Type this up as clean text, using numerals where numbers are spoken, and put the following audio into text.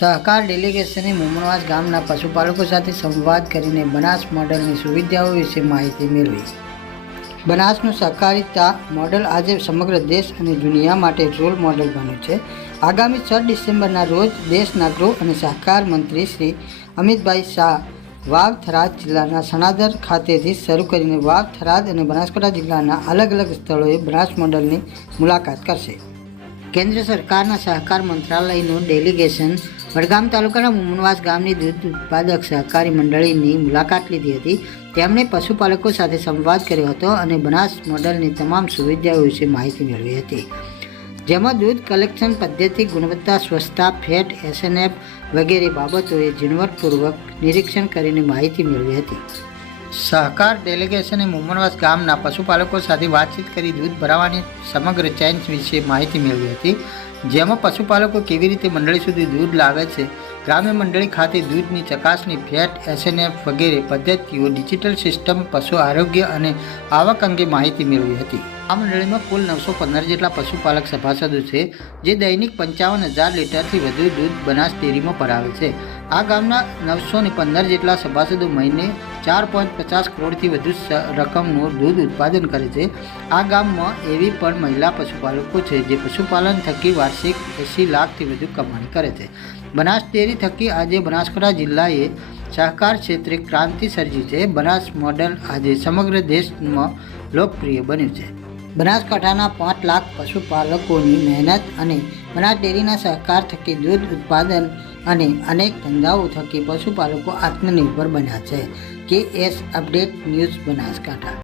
સહકાર ડેલિગેશને મુમણવાસ ગામના પશુપાલકો સાથે સંવાદ કરીને બનાસ મોડલની સુવિધાઓ વિશે માહિતી મેળવી. બનાસનું સહકારિતા મોડલ આજે સમગ્ર દેશ અને દુનિયા માટે રોલ મોડલ બન્યું છે. આગામી 6 ડિસેમ્બરના રોજ દેશના ગૃહ અને સહકાર મંત્રી શ્રી અમિતભાઈ શાહ વાવ થરાદ જિલ્લાના સણાદર ખાતેથી શરૂ કરીને વાવ થરાદ અને બનાસકાંઠા જિલ્લાના અલગ અલગ સ્થળોએ બનાસ મોડલની મુલાકાત કરશે. કેન્દ્ર સરકારના સહકાર મંત્રાલયનું ડેલિગેશન વડગામ તાલુકાના મુમણવાસ ગામની દૂધ ઉત્પાદક સહકારી મંડળીની મુલાકાત લીધી હતી. તેમણે પશુપાલકો સાથે સંવાદ કર્યો હતો અને બનાસ મોડલની તમામ સુવિધાઓ વિશે માહિતી મેળવી હતી, જેમાં દૂધ કલેક્શન પદ્ધતિ, ગુણવત્તા, સ્વચ્છતા, ફેટ, SNF વગેરે બાબતોએ ઝીણવટપૂર્વક નિરીક્ષણ કરીને માહિતી મેળવી હતી. સહકાર ડેલિગેશને મુમણવાસ ગામના પશુપાલકો સાથે વાતચીત કરી દૂધ ભરાવાની સમગ્ર ચેઇન વિશે માહિતી મેળવી હતી, જેમાં પશુપાલકો કેવી રીતે મંડળી સુધી દૂધ લાવે છે, ગ્રામ્ય મંડળી ખાતે દૂધની ચકાસણી, ફેટ, SNF વગેરે પદ્ધતિઓ, ડિજિટલ સિસ્ટમ, પશુ આરોગ્ય અને આવક અંગે માહિતી મેળવી હતી. આ મંડળીમાં કુલ 915 જેટલા પશુપાલક સભાસદો છે, જે દૈનિક 55,000 લીટરથી વધુ દૂધ બનાસ ડેરીમાં ભરાવે છે. આ ગામના 915 જેટલા સભાસદો મહિને 4.50 કરોડથી વધુ રકમનું દૂધ ઉત્પાદન કરે છે. આ ગામમાં એવી પણ મહિલા પશુપાલકો છે જે પશુપાલન થકી વાર્ષિક 80 લાખથી વધુ કમાણી કરે છે. બનાસ ડેરી થકી આજે બનાસકાંઠા જિલ્લાએ સહકાર ક્ષેત્રે ક્રાંતિ સર્જી છે. બનાસ મોડલ આજે સમગ્ર દેશમાં લોકપ્રિય બન્યું છે. બનાસકાંઠાના 5 લાખ પશુપાલકોની મહેનત અને બનાસ ડેરીના સહકાર થકી દૂધ ઉત્પાદન અને અનેક ધંધાઓ થકી પશુપાલકો આત્મનિર્ભર બન્યા છે. KS update news Banaskantha.